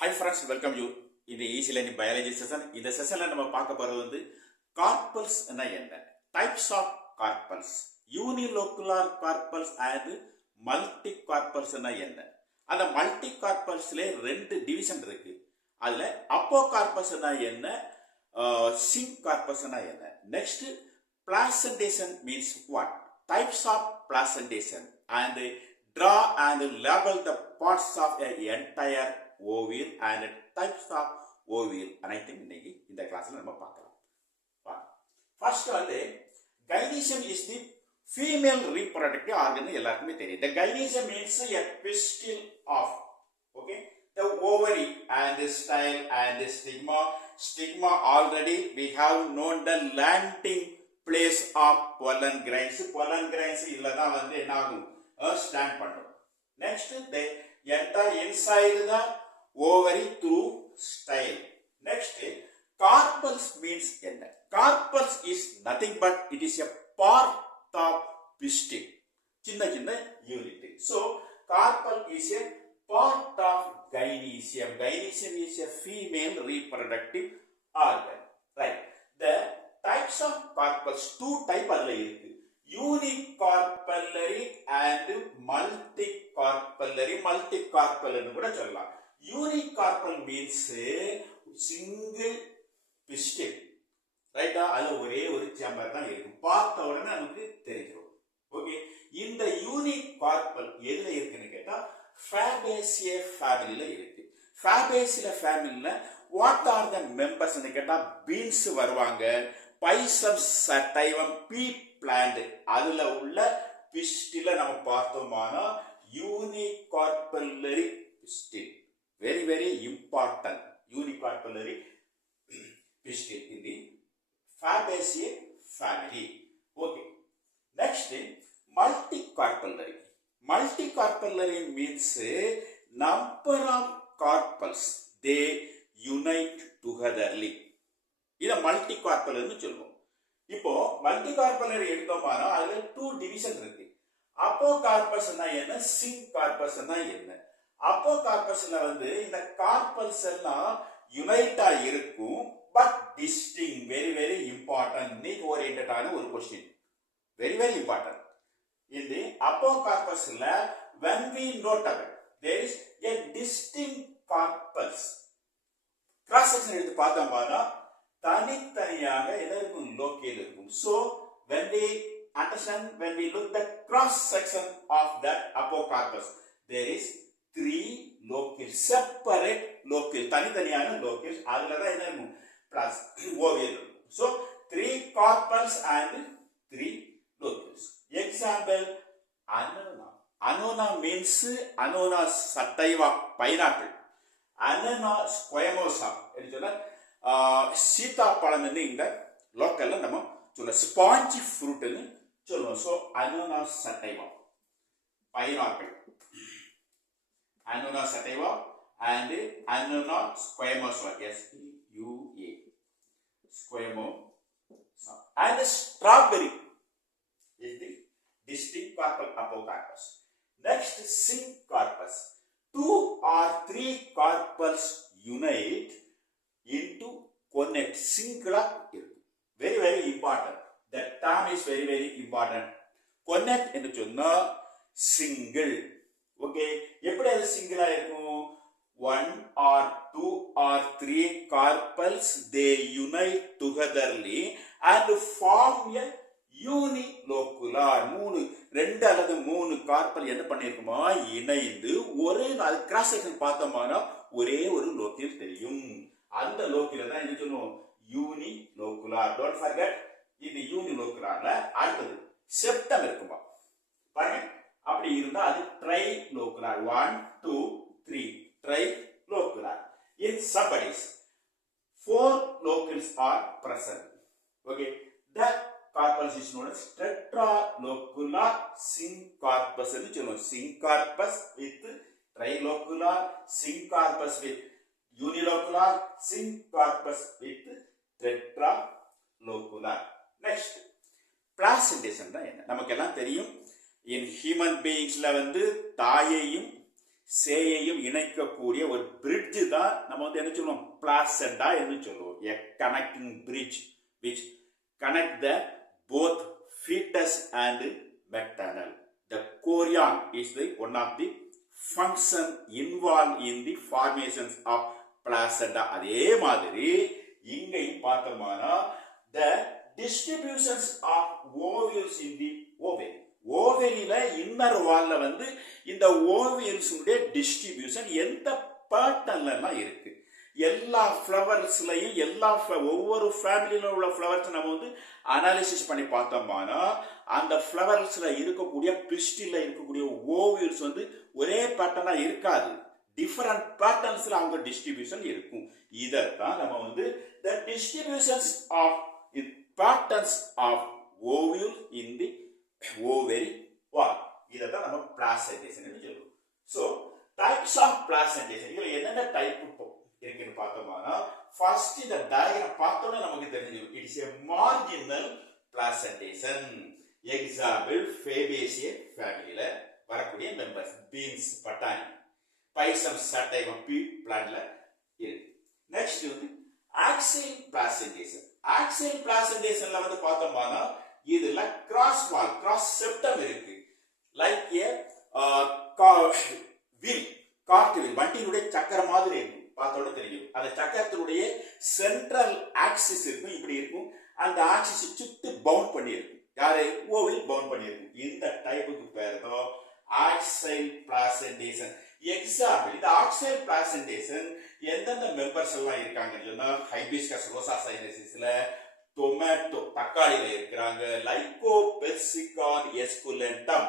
Hi friends, welcome you. இது easy learning biology session. இந்த செஷன்ல நம்ம பார்க்க போறது கார்பல்ஸ் என்ன, types of carpels, unilocular carpels and multi carpels என்ன. அந்த மல்டி கார்பல்ஸ்ல ரெண்டு டிவிஷன் இருக்கு. அதுல அப்போ கார்பஸ் என்ன, சிங்க் கார்பஸ் என்ன. Next placentation means what, types of placentation and draw and label the parts of an entire ovule and types of ovule அனைத்தும் இன்னைக்கு இந்த கிளாஸ்ல நம்ம பார்க்கலாம். First gynoecium is the female reproductive organ எல்லாருக்குமே தெரியும். The gynoecium means a pistil of, okay, the ovary and the style and the stigma. Stigma already we have known the landing place of pollen grains. Pollen grains இதுல தான் என்ன ஆகும், stand பண்ணும். Next they enter inside the ovary through style. Next carpels means என்ன, carpels is nothing but it is a part of pistil, சின்ன சின்ன unit. So carpel is a part of gynoecium. Gynoecium is a female reproductive organ, right? The types of carpels, two type அதுல இருக்கு, யூனிகார்பல்லரி and மல்டிகார்பல்லரி. மல்டிகார்பல் கூட சொல்லலாம். யூனிகார்பல் means single pistil, ரைட்டா? அது ஒரே ஒரு சேம்பர் தான் இருக்கும். பார்த்த உடனே நமக்கு தெரிஞ்சிடும். ஓகே, இந்த யூனிகார்பல் எதுல இருக்குன்னு கேட்டா ஃபேபேசியே ஃபேமிலில இருக்கு. ஃபேபேசிய ஃபேமிலில வாட் ஆர் த மெம்பர்ஸ் கேட்டா பீன்ஸ் வருவாங்க, பைசம் சட்டைவம், பீ பிளான்ட், அதுல உள்ள பிஸ்டில நம்ம பார்த்தோம்னா unicarpellary pistil, very very important. Unicarpellary pistil in the Fabaceae family. Okay, next multicarpellary. Multicarpellary means number of carpels they unite togetherly. இத மல்டிகார்பல்னு சொல்லுவோம். இப்போ மல்டிகார்பல்லரி எடுத்தோம்னா அதுல டூ டிவிஷன் இருக்கு. அப்போ கார்பஸ் என்ன, சிங்க் கார்பஸ் என்ன. அப்போ கார்பஸ்ல இந்த கார்பல்ஸ் எல்லாம் யுனைட்டா இருக்கும், but distinct, very very important, NEET ஓரியன்டான ஒரு क्वेश्चन, வெரி வெரி இம்பார்ட்டன்ட். இந்த அப்போ கார்பஸ்ல when we note there is a distinct carpels, cross section எடுத்து பார்த்தோம்னா தனித்தனியாக இருக்கும், லோக்கேல் இருக்கும். So when we understand, when we look the cross section of that apocarpus, there is three locales, separate locales, தனித்தனியான locales. அதுல தான் என்ன இருக்கும், plus ovule. So three carpels and three locales. Example, anona. Anona means anona sativa, pineapple. Anona squamosa என்று சொன்னா சீதாப்பழம் இந்த லோக்கல்ல நம்ம சொல்ல ஸ்பாஞ்சி ஃப்ரூட்னு சொல்லுவோம். ஸோ அனோனா சட்டைவா, பைனாப்பிள், அனோனா சட்டைவா and Annona squamosa, SQUA, squamosa. And strawberry is the distinct carpel apocarpus. Next, sync carpus. 2 or 3 carpels unite into connect, சிங்கிளா இருக்கும். Very very important, that term is very very important. connect என்று சொன்னா single. Okay, எப்படி அது சிங்கிளா இருக்கும், 1 or 2 or 3 carpels they unite togetherly and form a யூனிலோகுலார். ரெண்டு அல்லது மூணு கார்பல் என்ன பண்ணிருக்குமா இணைந்து ஒரே கிராஸ் செக்ஷன் பார்த்தோம்னா ஒரே ஒரு லோக்கல் தெரியும். அந்த லோக்கல தான் என்ன சொல்லுவோம், யூனிலோகுலார். டோன்ட் ஃபர்கெட், இந்த யூனிலோகுலார்ல அடுத்தது செப்டம் இருக்குமா பாருங்க. அப்படி இருந்தா அது ட்ரைலோகுலார். 1 2 3 ட்ரைலோகுலார். இன் somebody's 4 locales are present. Okay, the carpels is known as tetralocular syncarpus ன்னு சொல்லுவோம். syncarpus with trilocular, syncarpus with unilocular, syncarpus with tetralocular. Next, placentation தான் என்ன, நமக்கு எல்லாம் தெரியும். in human beings தாயையும் சேயையும் இணைக்கக்கூடிய ஒரு பிரிட்ஜ் தான் நம்ம வந்து என்ன சொல்லுவோம், பிளாசெண்டா என்று சொல்லுவோம். A connecting bridge which connect the both fetus and maternal. The chorion is the one of the function involved in the formations of placenta. அதே மாதிரி இங்கேயும் பார்த்தோம்னா the distributions of ovules in the ovary. ஓவரியில inner வால்ல வந்து இந்த ovules distribution எந்த பேட்டர்ன்ல இருக்கு. எல்லா ஃப்ளவர்ஸ்லயும் ஒவ்வொரு ஃபேமிலியில உள்ள ஃப்ளவர்ஸ் நம்ம வந்து அனாலிசிஸ் பண்ணி பார்த்தோம்னா அந்த ஃப்ளவர்ஸ்ல இருக்கக்கூடிய பிஸ்டில இருக்கக்கூடிய ஓவியல்ஸ் வந்து ஒரே பேட்டர்னா இருக்காது. டிஃபரண்ட் பேட்டர்ன்ஸ்ல அவங்க டிஸ்ட்ரிபியூஷன் இருக்கும். இதான் நம்ம வந்து the distributions of patterns of ovules in the ovary wall. இதான் நம்ம பிளாசென்டேஷன் சொல்லுவோம். சோ டைப்ஸ் ஆஃப் பிளாசென்டேஷன் இதுல என்னென்ன டைப் இருக்குன்னு பார்த்தோம்னா ஃபர்ஸ்ட் இந்த டயகிராம் பார்த்தோம்னா நமக்கு தெரிஞ்சிடும். It is a marginal placentation. Example Fabaceae ஃபேமிலில வரக்கூடிய மெம்பர்ஸ் பீன்ஸ், பட்டாணி, பைசம், சட்டைகம், பீ பிளான்ட்ல இருக்கு. நெக்ஸ்ட் வந்து ஆக்சியல் பிளாசென்டேஷன். ஆக்சியல் பிளாசென்டேஷன்ல வந்து பார்த்தோம்னா இதுல கிராஸ் வால், கிராஸ் செப்டம் இருக்கு. லைக் ஏ வீல், கார்ட் வீல், வண்டியினுடைய சக்கரம் மாதிரி இருக்கும். பார்த்தோட தெரியும். அந்த சக்கரத்தினுடைய சென்ட்ரல் ஆக்சிஸ் இருக்கும், இப்படி இருக்கும். அந்த ஆக்சிஸ் சுத்தி பவுண்ட் பண்ணி இருக்கும். யாரு? ஓவில் பவுண்ட் பண்ணி இருக்கும். இந்த டைப்புக்கு பேர் தான் ஆக்சியல் பிளாசென்டேஷன். எக்ஸாம்பிள் இந்த ஆக்சியல் பிளாசென்டேஷன் எந்தெந்த மெம்பர்ஸ் எல்லாம் இருக்காங்கன்னு சொன்னா ஹைபிஸ்கஸ் ரோசாசைனசிஸ்ல, டொமேட்டோ தக்காளியில இருக்கிறாங்க, லைகோபெர்சிகான் எஸ்குலென்டம்,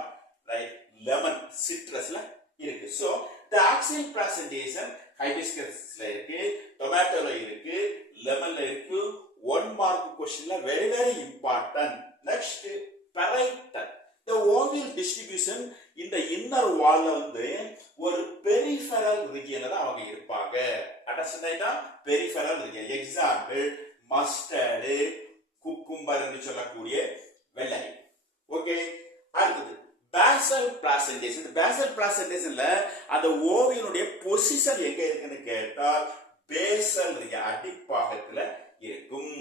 ரைட், லெமன் சிட்ரஸ்ல இருக்கு. சோ the axial placentation ஹைபிஸ்கஸ்ல இருக்கு, டொமேட்டோல இருக்கு, லெமன்ல இருக்கு. 1 mark questionல very very important. next parietal. the oval distribution இந்த இன்னர் வால்ல வந்து ஒரு பெரிஃபெரல் ரீஜியன்ல தான் அவங்க இருப்பாங்க. அண்டர்ஸ்டாண்டா? Peripheral region. Example mustard, cucumber என்று சொல்லக்கூடிய வெள்ளரி. ஓகே, அடுத்தது பேசல் பிளாசென்டேஷன். பேசல் பிளாசென்டேஷன்ல அந்த ஓவியனுடைய பொசிஷன் எங்க இருக்குன்னு கேட்டால் பேசல் ரீஜியன் அடிப்பாகத்துல இருக்கும்.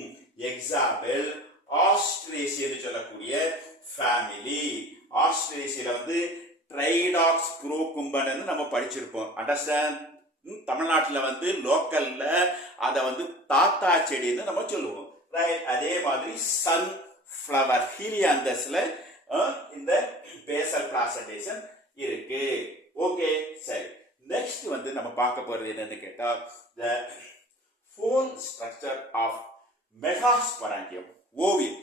எக்ஸாம்பிள் ஆஸ்ட்ரேசியா என்று சொல்லக்கூடிய ஃபேமிலி. ஆஸ்ட்ரேசியால வந்து ட்ரைடாக்ஸ் குரோகும்பன் நம்ம படிச்சிருப்போம். அண்டர்ஸ்டாண்ட்? தமிழ்நாட்டுல வந்து லோக்கல்ல அத வந்து தாத்தா செடின்னு நம்ம சொல்லுவோம். ரைட். அதே மாதிரி சன் ஃப்ளவர் ஹீலியாந்தஸ்ல இந்த பேசல் பிளாசென்டேஷன் இருக்கு. ஓகே, சரி. நெக்ஸ்ட் வந்து நம்ம பார்க்க போறது என்னன்னு கேட்டா the whole structure of megasporangium. ஓவியம்.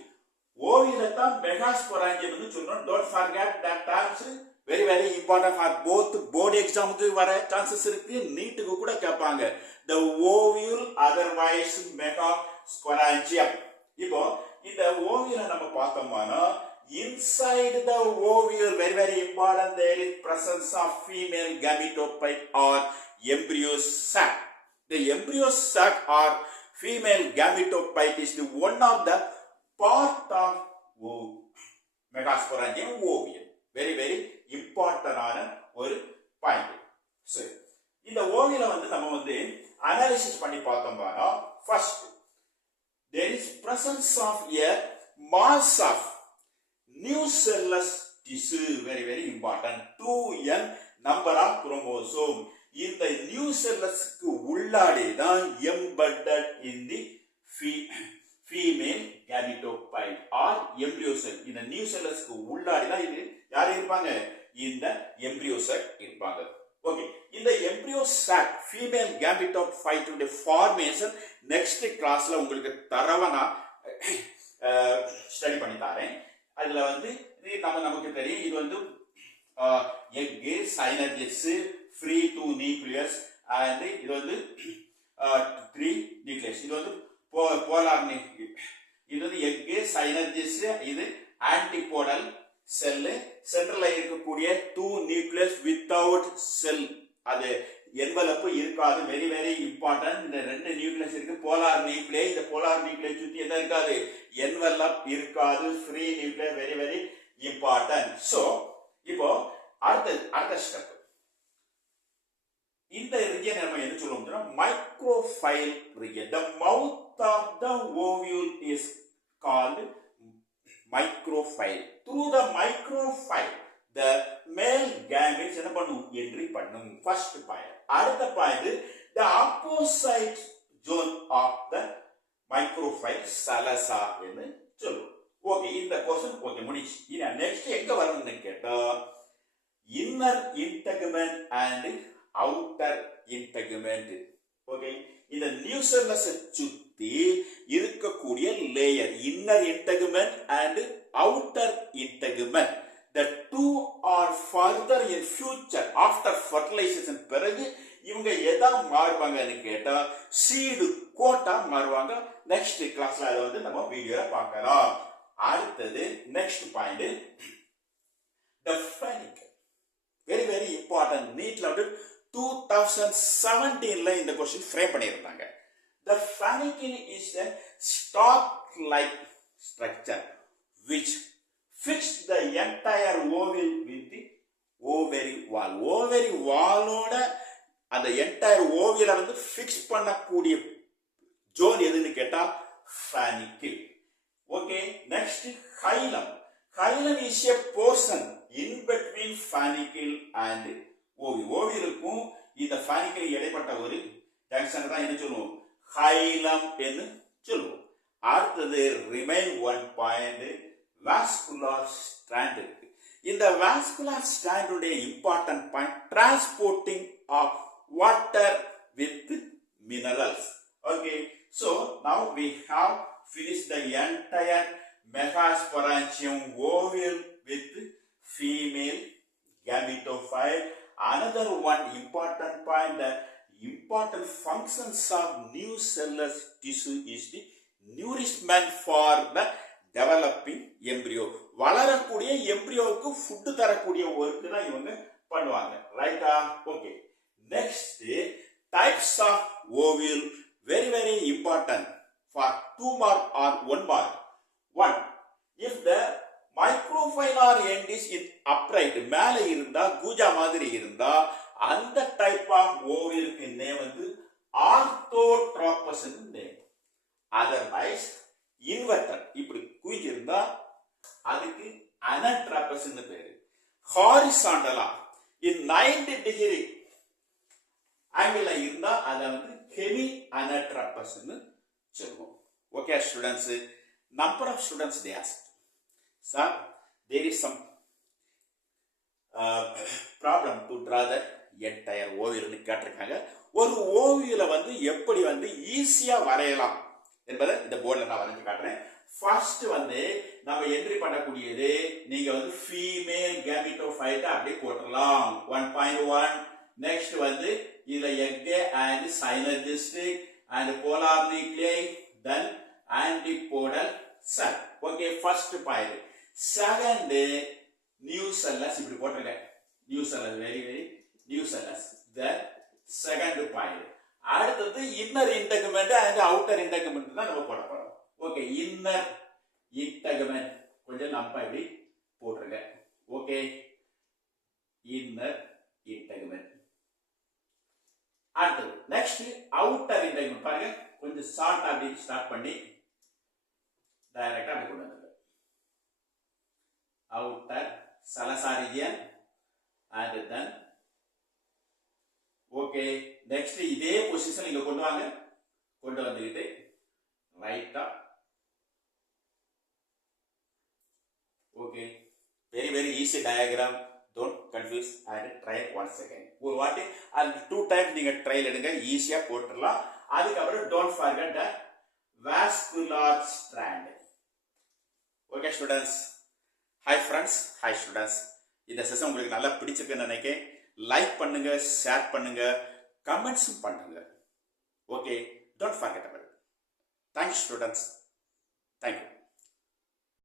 ஓவியத்தை தான் மெகாஸ்பொராங்கியம் னு சொல்றோம். Don't forget that terms very very important for both board examக்கு வர சான்சஸ் இருக்கு, நீட்டுக்கு கூட கேட்பாங்க. the ovule otherwise megasporangium. இப்போ இந்த ஓவியலை நம்ம பார்த்தோம்னா inside the ovule very very important there is presence of female gametophyte or embryo sac. the embryo sac or female gametophyte is the one of the part of megasporangium ovule. very very important ஆன ஒரு point. சரி, இந்த ஓவியலை வந்து நம்ம வந்து analysis பண்ணி பார்த்தோம்னா first there is presence of a mass of nucellus tissue. very very important. 2n number of chromosome. இந்த நியூசெல்லஸ்க்கு உள்ளாடி தான் embedded in the female gametophyte or embryo cell. இந்த நியூசெல்லஸ்க்கு உள்ளாடி தான் இது யார் இருப்பாங்க? இந்த embryo sac இருப்பாங்க. ஓகே, இந்த embryo sac female gametophyte உடைய ஃபார்மேஷன் நெக்ஸ்ட் கிளாஸ்ல உங்களுக்கு தரவனா ஸ்டடி பண்ணி தரேன். அதுல வந்து நமக்கு தெரியும் இது வந்து எக், சைனஜெஸ், ஃப்ரீ 2 நியூக்ளியஸ் அண்ட் இது வந்து 3 நியூக்ளியஸ். இது வந்து போலார் நியூக்ளியஸ். இது வந்து எக், சைனஜெஸ், இது ஆன்டிபோடல் செல். சென்ட்ரல்ல இருக்கக்கூடிய 2 நியூக்ளியஸ் வித்தவுட் செல், அது என்வலப் இருக்காது. Very very important. இந்த 2 நியூக்ளியஸ் இருக்கு. போலார் நியூக்ளியை, இந்த போலார் நியூக்ளியை சுத்தி என்ன இருக்காது? என்வலப் இருக்காது. Free nucleus very very important. So இப்போ அடுத்த ஸ்டெப் இந்த region நம்ம என்ன சொல்லுவோம்னா microphile region. The mouth of the ovule is called microphile. Through the microphile, the male gametes என்ன பண்ணும் entry பண்ணும். First point. அடுத்த point, the opposite zone of the microphile salasa என்று சொல்லுவோம். ஓகே, இந்த क्वेश्चन ஓகே முடிச்சு. இனி நெக்ஸ்ட் எங்க வரணும்னு கேட்டா inner integument and outer integument. Okay, இந்த நியூசெல்லஸ் சுத்தி இருக்கக்கூடிய layer inner integument and outer integument. The two are further in future after fertilization. பிறகு இவங்க எதா மாறுவாங்கன்னு கேட்டா சீடு கோட்டா மாறுவாங்க. நெக்ஸ்ட் கிளாஸ்ல அதை வந்து நம்ம வீடியோல பார்க்கலாம். அடுத்தது next point, the fanicle. Very very important. நீட்ல வந்து 2017ல இந்த क्वेश्चन ஃப்ரேம் பண்ணியிருந்தாங்க. The fanicle is a stalk-like structure which fixed the entire ovule with the ovary wall. Ovary wall-ஓட அந்த என்டையர் ஓவியல வந்து ஃபிக்ஸ் பண்ணக்கூடிய ஜோன் எதுன்னு கேட்டா fanicle. Okay, next ஹைலம். ஹைலம் is a portion in between fanicle and ovule. ஓவியலுக்கும் இந்த fanicle இடைப்பட்ட ஒரு junction தான் என்ன சொல்லுவோம் ஹைலம் என்று சொல்லுவோம். அடுத்தது remain one point, vascular strand இருக்கு. இந்த வாஸ்குலர் ஸ்ட்ராண்டுடைய important point transporting of water with minerals. Okay, so now we have finished the entire megasporangium ovule with female gametophile. Another one important point, the important functions of nucellus tissue is the nourishment for the developing embryo. வளரக்கூடிய எம்பிரியோவுக்கு food தரக்கூடிய work தான் இவங்க பண்ணுவாங்க. ரைட்டா? Okay, next types of ovule. Very very important for 2 mark or 1 mark. 1, if the microphile or end is in upright, மேல இருந்தா கூஜா மாதிரி இருந்தா அந்த டைப் ஆஃப் ஓவியலுக்கு நேம் வந்து ஆர்த்தோட்ரோபஸ் நேம். அதர்வைஸ் இன்வெர்டட், இப்படி குயிஞ்சு இருந்தா அதுக்கு அனட்ராபஸ் பேரு. ஹாரிசாண்டலா இன் 90 டிகிரி ஆங்கிள் இருந்தா அத வந்து ஹெமி அனட்ராபஸ் சொல்லுவோம். Okay students, number of students they asked, sir, there is some problem to draw the entire ovule கேட்டிருக்காங்க. ஒரு ஓவியலை வந்து எப்படி வந்து ஈஸியா வரையலாம் என்பதை இந்த போர்டில் நான் வரைஞ்சு காட்டுறேன். ஃபர்ஸ்ட் வந்து நம்ம என்ட்ரி பண்ணக்கூடியது நீங்க வந்து ஃபீமேல் கேமிட்டோஃபைட் அப்படியே போட்டுடலாம் 1.1. நெக்ஸ்ட் வந்து இதுல egg and synergistic and polar nuclei then antipodal cell. Okay, first point. Second nucellus, இப்படி போட்டிருக்கேன் nucellus, very very nucellus, the second point. அடுத்தது inner integument and outer integument தான் நம்ம போட போறோம். ஓகே, இன்னர் இன்டெகுமெண்ட் கொஞ்சம் நம்ம இப்படி போட்டுருங்க. Okay, inner integument. அடுத்தது நெக்ஸ்ட் அவுட்டர் இன்டெகுமெண்ட். பாருங்க கொஞ்சம் ஷார்ட் அப்படி ஸ்டார்ட் பண்ணி டைரக்டா அப்படி கொண்டு வந்துருங்க. Outer chalaza region and then okay, next இதே பொசிஷன் இங்க கொண்டு வாங்க. கொண்டு வந்துக்கிட்டு ரைட்டா. Okay, very very easy diagram. Don't confuse and try once again. ஒரு வாட்டி அது 2 டைம்ஸ் நீங்க ட்ரையல் எடுங்க, ஈஸியா போட்டுடலாம். அதுக்கப்புறம் don't forget the vascular strand. Okay students, hi friends, hi students. இந்த செஷன் உங்களுக்கு நல்லா பிடிச்சிருக்குன்னு நினைக்கிறேன். லைக் பண்ணுங்க, ஷேர் பண்ணுங்க, கமெண்ட்ஸும் பண்ணுங்க. Okay, don't forget about. Thank you students, thank you.